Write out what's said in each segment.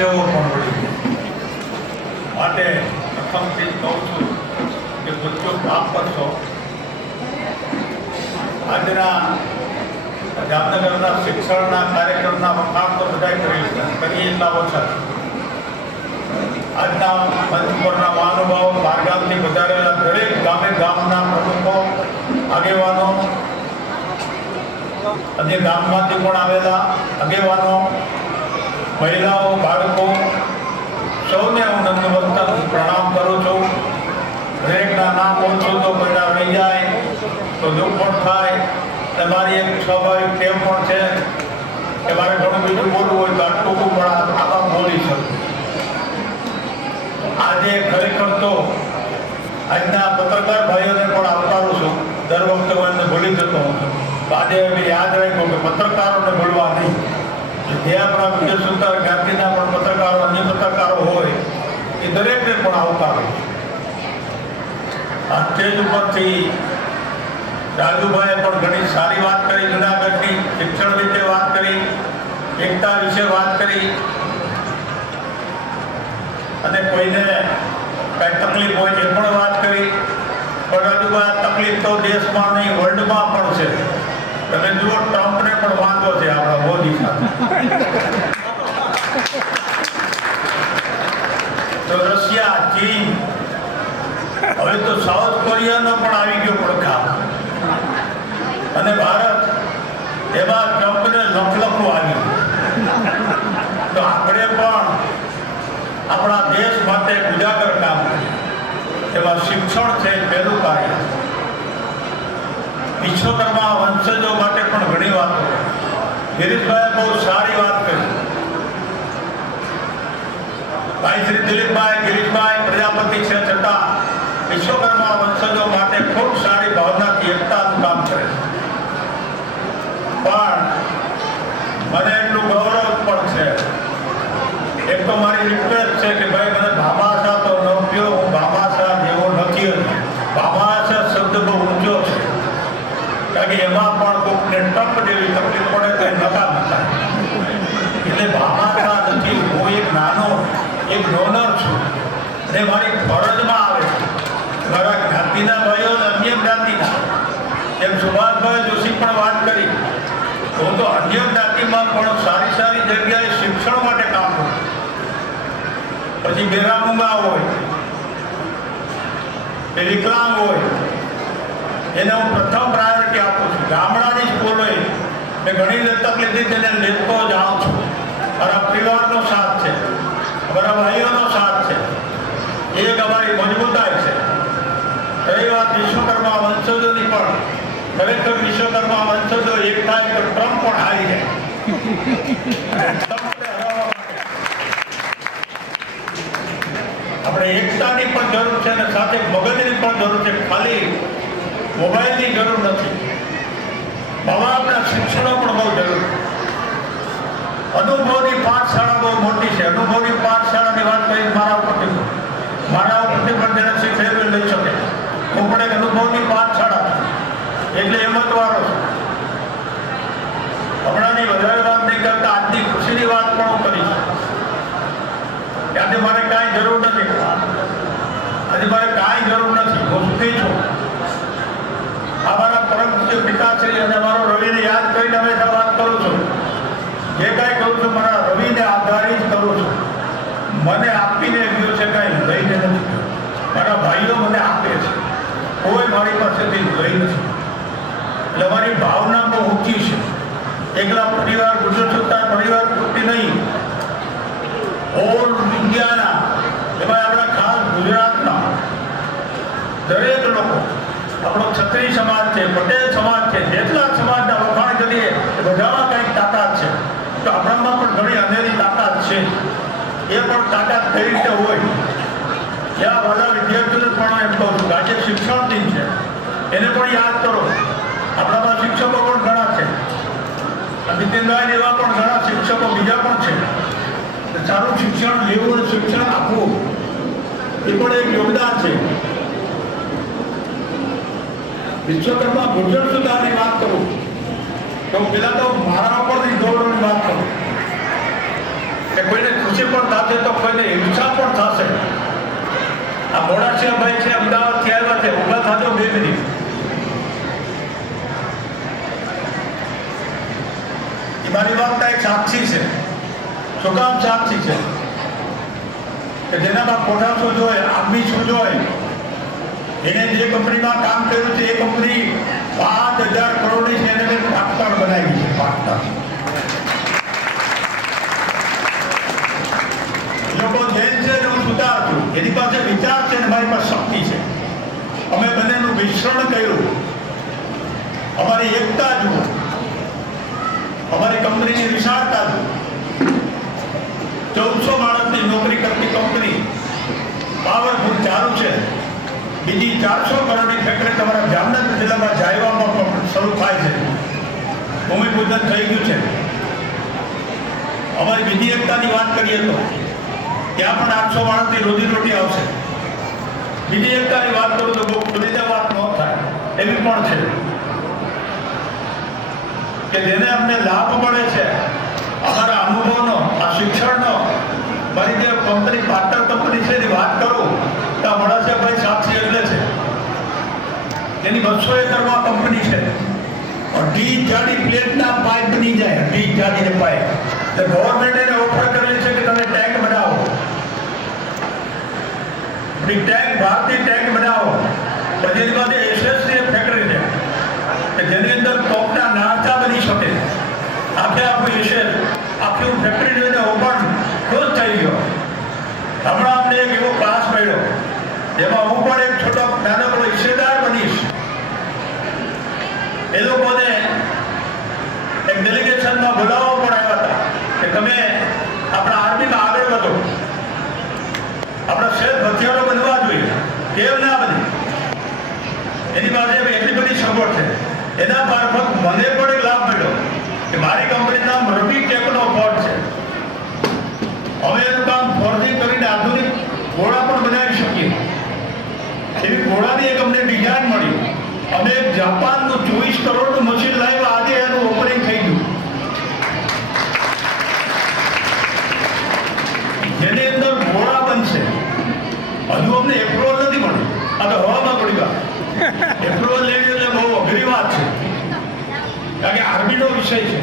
પરસેવો પણ વળી માટે પ્રથમથી કહું છું કે મૃત્યુ પાપ કરશો. આજના જામનગરના શિક્ષણના કાર્યક્રમના વખાણ તો બધા કરીએ એટલા ઓછા છે. આજના મંચ પરના મહાનુભાવો, બહારગામથી વધારેલા દરેક ગામના પ્રમુખો, આગેવાનો અને ગામમાંથી પણ આવેલા આગેવાનો, મહિલાઓ, બાળકો સૌને હું નંદવંતન પ્રણામ કરું છું. દરેકના નામ ઓછું તો બધા રહી જાય તો દુઃખ પણ થાય. તમારી એક સ્વાભાવિક ટેવ પણ છે કે મારે ઘણું બીજું બોલવું હોય તો ટૂંકું પણ આમાં બોલી શકું. આજે ખરેખર તો આજના પત્રકાર ભાઈઓને પણ આવકારું છું. દર વખતે હું એમને ભૂલી જતો હોઉં છું. આજે મેં યાદ રાખ્યું કે પત્રકારોને ભૂલવા નહીં. જે આપણા વિજયસુંદર જ્ઞાતિના પણ પત્રકારો, અન્ય પત્રકારો હોય એ દરેકને પણ આવકારો. આ સ્ટેજ ઉપરથી રાજુભાઈએ પણ ઘણી સારી વાત કરી. જુનાગઢની શિક્ષણ વિશે વાત કરી, એકતા વિશે વાત કરી અને કોઈને કાંઈ તકલીફ હોય એ પણ વાત કરી. પણ રાજુભાઈ, તકલીફ તો દેશમાં નહીં વર્લ્ડમાં પણ છે. તમે જુઓ, ટ્રમ્પને પણ વાંધો છે આપણા મોદી સાથે. તો રશિયા, ચીન, હવે તો સાઉથ કોરિયાનો પણ આવી ગયો પડકાર. અને ભારત, એમાં ટ્રમ્પને લખલખું આવ્યું. તો આપણે પણ આપણા દેશ માટે ઉજાગર કામ કરીએ. એમાં શિક્ષણ છે પહેલું કાર્ય. વિશ્વકર્મા વંશજો માટે પણ ઘણી વાતો. ગિરીશભાઈએ બહુ સારી વાત કરી. ભાઈ શ્રી દિલીપભાઈ, ગિરીશભાઈ પ્રજાપતિ છે છતાં વિશ્વકર્મા વંશજો માટે ખૂબ સારી ભાવનાથી એકતાનું કામ કરે છે. પણ મને એટલું ગૌરવ પણ છે. એક તો મારી રિક્વેસ્ટ છે કે ભાઈ મને ભામાશા તો ન કહો, હું ભામાશા જેવો નથી. ભામાશા શબ્દ બહુ ઊંચો છે, કારણ કે એમાં પણ કોઈકને ટપ જેવી તકલીફ પડે તો એ નકામ થાય. એટલે ભામાશા નથી. હું એક નાનો એક ડોનર છું અને મારી ફરજમાં આવે છે મારા જ્ઞાતિના ભાઈઓ અને અન્ય જ્ઞાતિના. જેમ સુભાષભાઈ જોશી પણ વાત કરી, હું તો અન્ય જ્ઞાતિમાં પણ સારી સારી જગ્યાએ શિક્ષણ માટે કામ કરું. પછી બેરામુંગા હોય કે વિકલાંગ હોય, એને હું પ્રથમ પ્રાયોરિટી આપું છું. ગામડાની સ્કૂલોએ મેં ઘણી તકલીફ લીધી, તેને લેતો જાઉં છું. મારા પરિવારનો સાથ છે, અમારા ભાઈઓનો સાથ છે, એક અમારી મજબૂતાઈ છે. રહી વાત વિશ્વકર્મા વંશજોની, પણ ખરેખર વિશ્વકર્મા વંશજો એક થાય તો ટ્રમ્પ પણ હારી જાય. આપણે એકતાની પણ જરૂર છે અને સાથે મગજની પણ જરૂર છે. ખાલી મોબાઈલની જરૂર નથી. આપણા શિક્ષણો પણ બહુ જરૂર. અનુભવની પાઠશાળા બહુ મોટી છે. અનુભવની પાઠશાળાની વાત કરી મારા ઉપરથી પણ જેને શીખેલું લઈ શકે. હું પણ એક અનુભવની પાઠશાળા છું, એટલે હિંમતવાળો છું. હમણાંની વધારે વાત નહીં કરતા આજની ખુશીની વાત પણ હું કરીશ. આજે મારે કાંઈ જરૂર નથી. આજે મારે કાંઈ જરૂર નથી. હું સુખી છું. અમારા પરમ પૂજ્ય પિતાશ્રી અને મારો રવિને યાદ કરીને હંમેશા વાત કરું છું. જે કાંઈ કરું છું મારા રવિને આધારી જ કરું છું. મને આપીને ગયો છે, કાંઈ લઈને નથી. મારા ભાઈઓ મને આપે છે, કોઈ મારી પાસેથી લઈ નથી. એટલે મારી ભાવના બહુ ઊંચી છે. એકલા પરિવાર, ગુજરાત પરિવાર પૂરતી નહીં, ઓલ ઇન્ડિયાના, એમાં આપણા ખાસ ગુજરાતના દરેક લોકો, આપણો ક્ષત્રિય સમાજ છે, પટેલ સમાજ છે, જેટલા સમાજના વખાણ કરીએ એ બધામાં કંઈક તાકાત છે. તો આપણામાં પણ ઘણી અંધેરી તાકાત છે. એ પણ તાકાત કઈ રીતે હોય, ત્યાં બધા વિદ્યાર્થીઓને પણ એમ કહું છું. આજે શિક્ષણ દિન છે, એને પણ યાદ કરો. આપણામાં શિક્ષકો પણ ઘણા છે. નીતિનભાઈ એવા પણ ઘણા શિક્ષકો બીજા પણ છે. સારું શિક્ષણ લેવું અને શિક્ષણ આપવું એ પણ એક યોગદાન છે. વિશ્વકર્મા ગુર્જર સુધારની વાત કરું તો પેલા તો મારા ઉપરની ગૌરવની વાત કરું. કે કોઈને ખુશી પણ થશે તો કોઈને હિંસા પણ થશે. આ મોડાસિયાભાઈ છે, અમદાવાદથી આવ્યા છે, ઊભા થજો 2 મિનિટ. મારી વાતના એક સાક્ષી છે. શું કામ સાક્ષી છે? કે જેનામાં કોઠાસો જોઈએ, આર્મી શું જોઈએ, એને જે કંપનીમાં કામ કર્યું છે એ કંપની 5000 કરોડની છે, એને પાકિસ્તાન બનાવી છે. પાકિસ્તાન લોકો જૈન છે, હું સુધાર છું, એની પાસે વિચાર છે ને મારી પાસે શક્તિ છે. અમે બંનેનું મિશ્રણ કર્યું. અમારી એકતા જુઓ, અમારી કંપનીની વિશાળતા જુઓ. 1400 માણસની નોકરી કરતી કંપની પાવરફુલ ચાલુ છે. બીજી 400 કરોડની ફેક્ટરી તમારા જામનગર જિલ્લામાં જાયવામાં પણ શરૂ થાય છે. ભૂમિપૂજન થઈ ગયું છે. અમારી બીજી એકતાની વાત કરીએ તો ત્યાં પણ 800 માણસની રોજીરોટી આવશે. બીજી એકતાની વાત કરું તો બહુ ખુલીને વાત ન થાય એવી પણ છે કે જેને અમને લાભ મળે છે અમારા અનુભવનો, આ શિક્ષણનો. મારી જે કંપની પાર્ટનર કંપની છે એની વાત કરું તો મોડાસિયાભાઈ સાક્ષી એટલે છે. એની 200 એકરમાં કંપની છે. ડી જાડી પ્લેટના પાઇપ બની જાય, ડી જાડીને પાઇપ. તો ગવર્મેન્ટ એને ઓફર કરેલી છે કે તમે ટેન્ક બનાવો, ટેન્ક ભારતીય ટેન્ક બનાવો. પછી એની પાસે એસએસની ફેક્ટરી છે કે જેની અંદર કોકના નાચા બની શકે. આખું એશિયન આખી ફેક્ટરી જોઈને ઓપન ખુશ થઈ ગયો. હમણાં અમને એક એવો ક્લાસ મળ્યો જેમાં હું પણ એક છોટો નાનકડો હિસ્સેદાર બનીશ. એ લોકોને એક ડેલિગેશનમાં બોલાવવા પણ આવ્યા હતા કે તમે આપણા આર્મીમાં આગળ વધો, આપણા સેલ્ફ હથિયારો બનવા જોઈએ. કેમ ના બને? એની પાસે એટલી બધી સગવડ છે. એના મારફત મને પણ એક લાભ મળ્યો કે મારી કંપનીનું નામ રવિ ટેકનો પોર્ટ છે. અમે એનું કામ ફોર્જિંગ કરીને આધુનિક ઘોડા પણ બનાવી શકીએ. એવી ઘોડાની એક અમને ડિઝાઇન મળી. અમે એક જાપાનનું 24 કરોડનું મશીન લાવ્યા. આજે એનું ઓપનિંગ થઈ ગયું, જેની અંદર ઘોડા બનશે. હજુ અમને એપ્રુવલ નથી મળી. આ તો હવામાં પડી ગયા. એપ્રુવલ લેવી એટલે બહુ અઘરી વાત છે, કારણ કે આર્મીનો વિષય છે,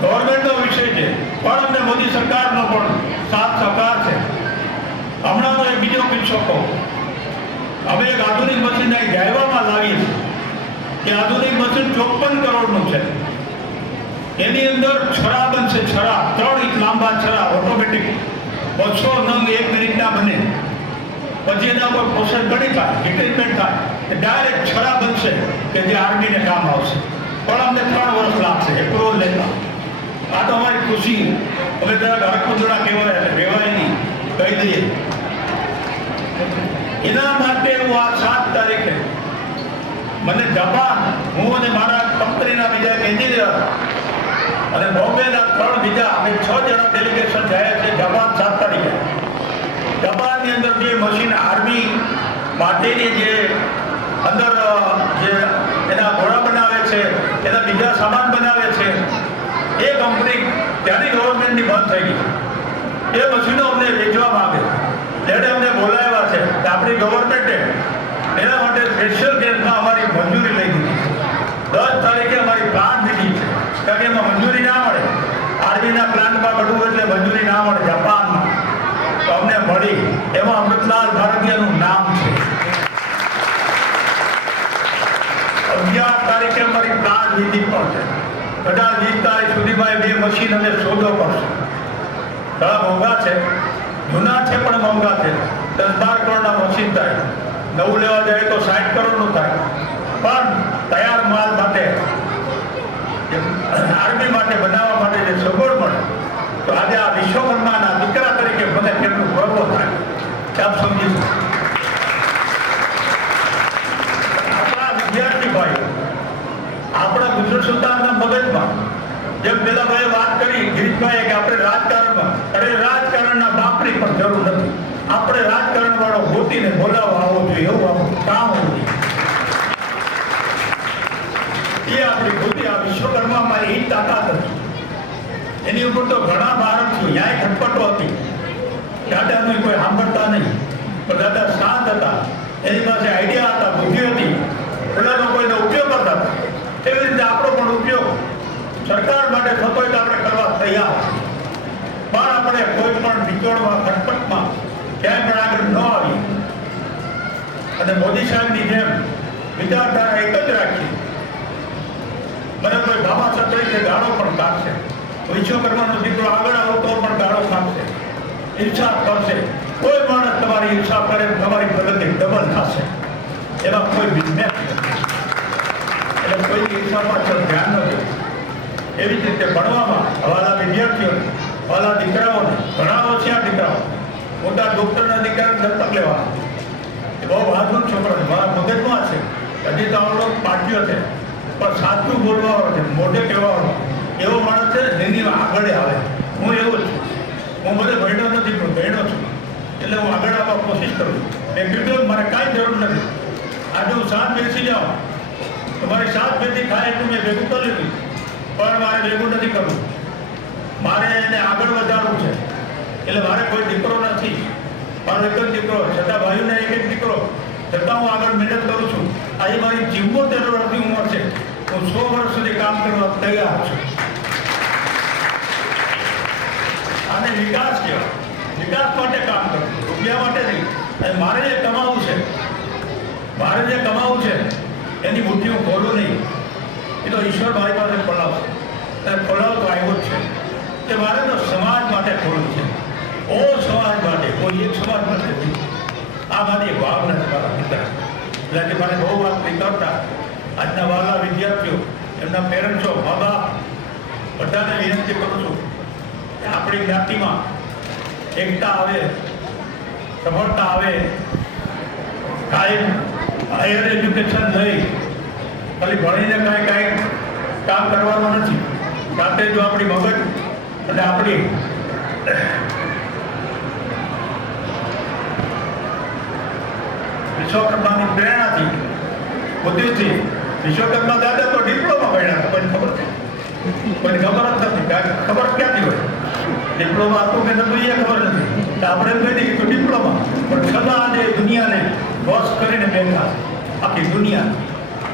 ગવર્મેન્ટનો વિષય છે. પણ અમને મોદી સરકારનો પણ સાથ સહકાર છે. હમણાંનો એક બીજો કિસ્સો કહું. અમે એક આધુનિક મશીન ગાયવામાં લાવીએ છીએ. એ આધુનિક મશીન 54 કરોડનું છે. એની અંદર છરા બનશે, છરા 3 ઇંચ લાંબા છરા, ઓટોમેટિક 200 નંગ 1 મિનિટના બને. પછી એના ઉપર પ્રોસેસ ઘણી થાય, ટ્રીટમેન્ટ થાય, ડાયરેક્ટ છરા બનશે કે જે આર્મીને કામ આવશે. પણ અમને 3 વર્ષ લાગશે એપ્રુવલ લેતા. આ તો અમારી ખુશી. અમે જરા હરકુંદડા કહેવાય નહીં, કહી દઈએ. એના માટે હું આ 7 તારીખે મને જાપાન, હું અને મારા કંપનીના બીજા એન્જિનિયર અને બોમ્બેના 3 બીજા, અમે 6 જણા ડેલિગેશન જાય છે જાપાન 7 તારીખે. જાપાનની અંદર જે મશીન આર્મી માટેની જે અંદર જે એના ઘોડા બનાવે છે, એના બીજા સામાન બનાવે છે, એ કંપની ત્યાંની ગવર્મેન્ટની બંધ થઈ ગઈ. એ મશીનો અમને વેચવા માંગે. જેને અમને બોલાવ્યા છે કે આપણી ગવર્મેન્ટે એના માટે સ્પેશિયલ કેસમાં અમારી મંજૂરી લઈ દીધી. 10 તારીખે અમારી પ્લાન્ટ મીટિંગ છે, કારણ કે એમાં મંજૂરી ના મળે. આર્મીના પ્લાન્ટમાં બધું એટલે મંજૂરી ના મળે જાપાનમાં. તો અમને મળી. એમાં અમૃતલાલ ભારતીયનું નામ છે. 11 તારીખે અમારી પ્લાન્ટ મીટિંગ પણ છે. 18-20 તારીખ સુધીમાં 2 મશીન અમે સોદો કરશું. ઘણા મોંઘા છે, જૂના છે પણ મોંઘા છે. 10-12 કરોડના મશીન થાય. નવું લેવા જાય તો 60 કરોડનું થાય. પણ તૈયાર માલ માટે, આર્મી માટે બનાવવા માટે જે સગવડ મળે, તો આજે આ વિશ્વકર્માના દીકરા તરીકે મને કેટલું ગર્વ થાય આપ સમજી શકો. આપણા વિદ્યાર્થી ભાઈઓ, આપણા ગુજરાત સુધારના મગજમાં જેમ પેલા ભાઈ વાત કરી ગિરીશભાઈએ કે આપણે રાજકારણમાં, અરે રાજકારણના બાપની પણ જરૂર નથી. આપણે રાજકારણ વાળો ગોતીને બોલાવવા આવવો જોઈએ, એવું આપણું કામ હોવું જોઈએ. એ આપણી બુદ્ધિ. આ વિશ્વકર્મામાં એ તાકાત હતી. એની ઉપર તો ઘણા ભારત છું, ન્યાય ખટપટો હતી. દાદાનું કોઈ સાંભળતા નહીં, પણ દાદા શાંત હતા, એની પાસે આઈડિયા હતા, બુદ્ધિ હતી, પેલા લોકો એનો ઉપયોગ કરતા હતા. એવી રીતે આપણો પણ ઉપયોગ સરકાર માટે થતો હોય તો આપણે કરવા તૈયાર, પણ આપણે કોઈ પણ નિચોડમાં ખટપટમાં ક્યાંય પણ આગળ ન આવી અને મોદી સાહેબની જેમ વિચારધારા એક જ રાખી. મને કોઈ ભામાસા તરીકે ગાળો પણ કાઢશે, વિશ્વકર્માનો દીકરો આગળ આવો તો પણ ગાળો કાઢશે, ઈર્ષા કરશે. કોઈ માણસ તમારી ઈર્ષા કરે તમારી પ્રગતિ ડબલ થશે, એમાં કોઈ બિઝનેસ નથી. એટલે કોઈ ઈર્ષા પાછળ ધ્યાન ન દે. એવી જ રીતે ભણવામાં હવાલા વિદ્યાર્થીઓને, હવાલા દીકરાઓને, ઘણા હોશિયાર દીકરાઓ, મોટા ડોક્ટરના દીકરાને દત્તક લેવાના. એ બહુ બહાદુર છોકરો છે, મારા મગજમાં છે. હજી તો આવડો પાટ્યો છે, પણ સાચું બોલવાવાળો છે, મોઢે કહેવાવાળો એવો માણસ છે, જિંદગીમાં આગળ આવે. હું એવું જ છું. હું બધે ભણ્યો નથી, પણ ભણ્યો છું, એટલે હું આગળ આવવા કોશિશ કરું છું. મેં કીધું મારે કાંઈ જરૂર નથી. આજે હું સાત બેસી જાઉં તો મારી સાત બેથી ખાય એટલું મેં ભેગું કરી લીધું, પણ મારે ભેગું નથી કરવું. મારે એને આગળ વધારવું છે. એટલે મારે કોઈ દીકરો નથી, મારો એક જ દીકરો, છતાં ભાઈઓને એક એક દીકરો, છતાં હું આગળ મહેનત કરું છું. આજે મારી 74 વર્ષની ઉંમર છે, હું 100 વર્ષ સુધી કામ કરવા તૈયાર છું. આને વિકાસ કહેવાય. વિકાસ માટે કામ કરું, રૂપિયા માટે નહીં. અને મારે જે કમાવું છે, એની મુઠ્ઠી હું ખોલું નહીં. એ તો ઈશ્વર મારી પાસે ખોલાવશે, અને ખોલાવ તો આવ્યો જ છે. કે મારે તો સમાજ માટે ખોલવું છે. ઓ સમાજ માટે, કોઈ એક સમાજ માટે નહીં. આ મારી ભાવના છે મારા મિત્ર. એટલે કે મારે બહુ વાત નહીં કરતા. આજના વાલા વિદ્યાર્થીઓ, એમના પેરેન્ટ્સો, મા બાપ, બધાને વિનંતી કરું છું કે આપણી જ્ઞાતિમાં એકતા આવે, સફળતા આવે. કાંઈ હાયર એજ્યુકેશન લઈ ખાલી ભણીને કાંઈ કામ કરવાનું નથી. સાથે જો આપણી મગજ અને આપણી વિશ્વકર્માની પ્રેરણાથી, બુદ્ધિથી, વિશ્વકર્મા દાદા તો ડિપ્લોમા ભણ્યા, કોઈને ખબર છે? કોઈને ખબર જ નથી. ખબર ક્યાંથી હોય? ડિપ્લોમા હતું કે નતું એ ખબર નથી. આપણે કહી દઈએ તો ડિપ્લોમા, પણ છતાં આજે દુનિયાને વોશ કરીને બેઠા, આખી દુનિયા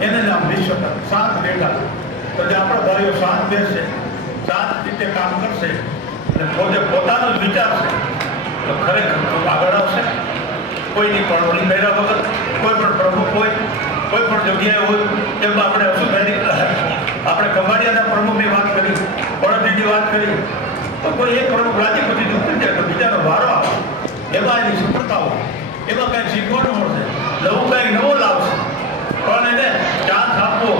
એને નામ વિશ્વકર્મા. શાંત બેઠા તો જે આપણા ભાઈઓ શાંત બેસશે, શાંત રીતે કામ કરશે અને પોતાનું જ વિચારશે તો ખરેખર આગળ આવશે. કોઈની પણ ઓલી કર્યા વગર, કોઈ પણ પ્રમુખ હોય, કોઈ પણ જગ્યાએ હોય, જેમ આપણે આપણે કમાડિયાના પ્રમુખની વાત કરી, પડોશીની વાત કરી, તો કોઈ એક પ્રમુખ રાજી પછી ઉતરી જાય તો બીજાનો વારો આવે. એમાં એની સફળતા હોય, એમાં કાંઈક શીખવાનું મળશે, નવું કાંઈક નવો લાવશે. પણ એને ચાન્સ આપવો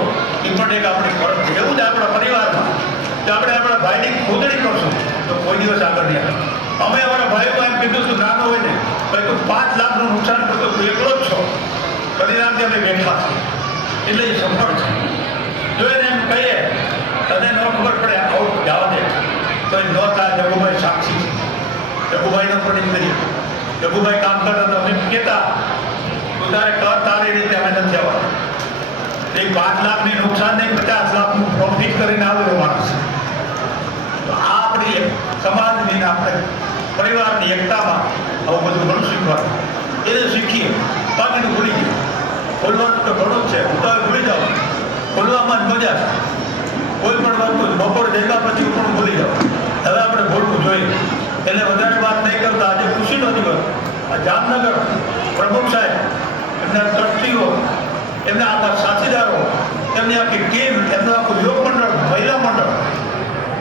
એ પણ એક આપણી ફરજ છે. એવું જ આપણા પરિવારમાં જો આપણે આપણા ભાઈની ખોદણી કરશું તો કોઈ દિવસ આગળ નહીં આવે. અમે અમારા ભાઈઓમાં એમ કીધું તું નાનો હોય ને, ભાઈ તું 5 લાખનું નુકસાન કરતો તું એકલો જ છો, પરિણામથી અમે બેઠા છીએ, એટલે એ સફળ છે. જો એને એમ કહીએ તને ન ખબર પડે આઉટ જવા દે તો એ ન થાય. જગુભાઈ સાક્ષી છે, જગુભાઈનો પણ કરીએ. જગુભાઈ કામ કરતા તો અમે કહેતા તું તારે કર તારી રીતે, અમે નથી આવવાનું. એ 5 લાખની નુકસાન નહીં, 50 લાખનું પ્રોફિટ કરીને આવેલો માણસ. તો આ આપણી સમાજની, આપણે પરિવારની એકતામાં આવું બધું ઘણું શીખવાનું. એને શીખીએ, બાકીનું ભૂલી ગયું. ખોલવાનું તો ઘણું જ છે, ઉતાર ભૂલી જાઓ, ખોલવામાં જ મજા છે. કોઈ પણ વસ્તુ બપોર જમ્યા પછી પણ ભૂલી જાઓ. હવે આપણે ભૂલવું જોઈએ. એટલે વધારે વાત નહીં કરતા આજે ખુશીનો દિવસ. આ જામનગર પ્રમુખ સાહેબ, એમના ટ્રસ્ટીઓ, એમના આખા સાથીદારો, એમની આખી ટીમ, એમનું આખું યોગ મંડળ, મહિલા મંડળ,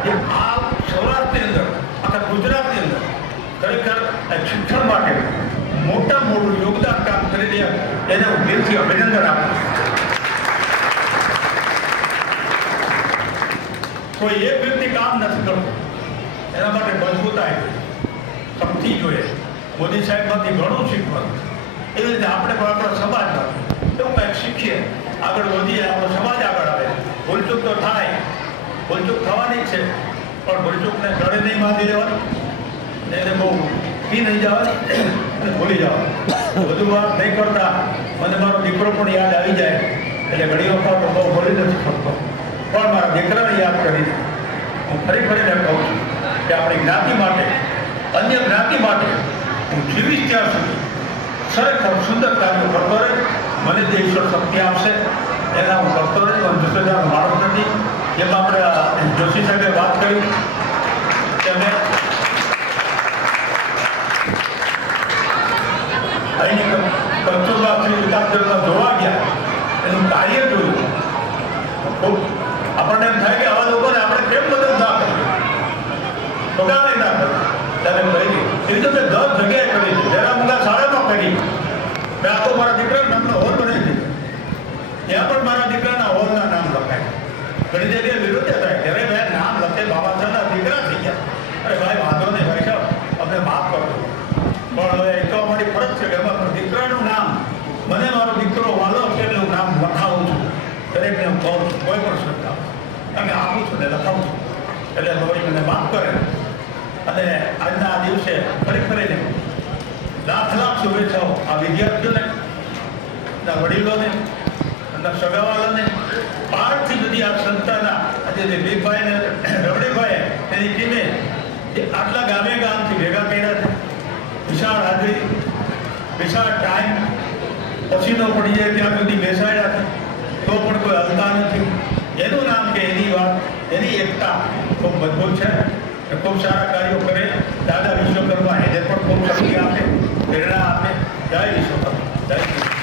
જે આ સૌરાષ્ટ્રની અંદર, આખા ગુજરાતની અંદર ખરેખર શિક્ષણ માટે મોટું યોગદાન કામ કરી રહ્યા, એને હું દિલથી અભિનંદન આપું. કોઈ એક વ્યક્તિ કામ નથી કરતું, એના માટે મજબૂતાઈ, શક્તિ જોઈએ. મોદી સાહેબમાંથી ઘણું શીખવાનું. એવી રીતે આપણે પણ આપણા સમાજમાંથી એવું કંઈક શીખીએ, આગળ વધીએ, આપણો સમાજ આગળ આવે. ભૂલચૂક તો થાય, ભૂલચૂક થવાની જ છે, પણ ભૂલચૂકને ગળે નહીં બાંધી લેવાની, એને બહુ પી નહીં જવાની અને ભૂલી જવાનું. બધું વાત નહીં કરતા મને મારો દીકરો પણ યાદ આવી જાય. એટલે ઘણી વખત બહુ ભૂલી નથી શકતો, પણ મારા દીકરાને યાદ કરી દે. હું ફરી ફરીને કહું છું કે આપણી જ્ઞાતિ માટે, અન્ય જ્ઞાતિ માટે હું જીવીશ ત્યાં સુધી ખરેખર સુંદર કાર્યો કરતો રહે. મને જે ઈશ્વર શક્તિ આપશે એના હું કરતો રહે. હું જસોદાનો માણસ નથી. જેમ આપણે જોશી સાહેબે વાત કરી કે અમે અહીંની કસ્તુરબા શ્રી વિકાસમાં જોવા ગયા, એનું કાર્ય જોયું. ખૂબ આપણને એમ થાય કે આવા લોકોને આપણે કેમ મદદ ના કરીએ, પગારે ના કરીએ. ત્યારે કરી એ તો મેં 10 જગ્યાએ કરી છે. જરા મુંગા શાળામાં કરી. મેં આ તો મારા દીકરાના નામનો હોલ બનાવી દીધો. ત્યાં પણ મારા દીકરાના હોલના નામ લખાય. ઘણી જગ્યાએ વિરોધ થાય ત્યારે મેં નામ લખે બાબા સાહેબના દીકરા થઈ ગયા. અરે ભાઈ વાંધો નહીં ભાઈ સાહેબ, અમને માફ કરજો. પણ હવે એ તો અમારી ફરજ છે કે એમાં દીકરાનું નામ, મને મારો દીકરો વાલો છે એટલે હું નામ લખાવું છું. દરેકને હું કહું છું, કોઈ પણ શ્રદ્ધા કારણ કે આપું છું ને લખાવું છું. એટલે હવે મને માફ કરે. અને આજના આ દિવસે ફરી ફરીને લાખ લાખ શુભેચ્છાઓ આ વિદ્યાર્થીઓને, એના વડીલોને, એના સગાવાલાને, બહારથી બધી આ સંસ્થાના આજે જે ભીખભાઈ ને રવડીભાઈ એની ટીમે જે આટલા ગામે ગામથી ભેગા કર્યા છે, વિશાળ હાજરી, વિશાળ ટાઈમ, પછીનો પડી જાય ત્યાં સુધી બેસાડ્યા છે, તો પણ કોઈ હલતા નથી. એનું નામ કે એની વાત, એની એકતા ખૂબ મજબૂત છે. ખૂબ સારા કાર્યો કરે. દાદા વિશ્વકર્મા એને પણ ખૂબ શક્તિ આપે, પ્રેરણા આપે. જય વિશ્વકર્મા, જય.